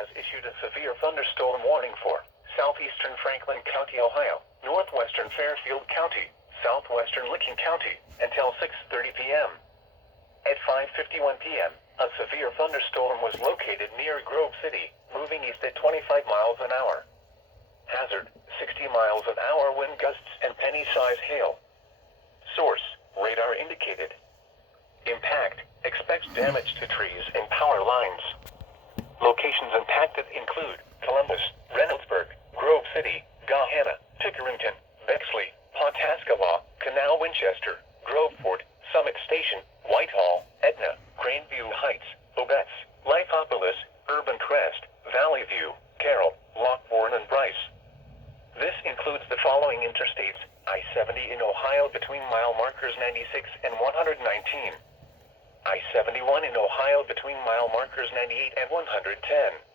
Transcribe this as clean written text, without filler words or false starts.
has issued a severe thunderstorm warning for southeastern Franklin County, Ohio, northwestern Fairfield County, southwestern Licking County, until 6:30 p.m. At 5:51 p.m., a severe thunderstorm was located near Grove City, moving east at 25 miles an hour. Hazard, 60 miles an hour wind gusts and penny-size hail. Source, radar indicated. Impact, expects damage to trees and power lines. Locations impacted include Columbus, Reynoldsburg, Grove City, Gahanna, Pickerington, Bexley, Pawhuska, Canal Winchester, Groveport, Summit Station, Whitehall, Etna, Grandview Heights, Obetz, Lithopolis, Urban Crest, Valley View, Carroll, Lockbourne and Bryce. This includes the following interstates: I-70 in Ohio between mile markers 96 and 119. I-71 in Ohio between mile markers 98 and 110.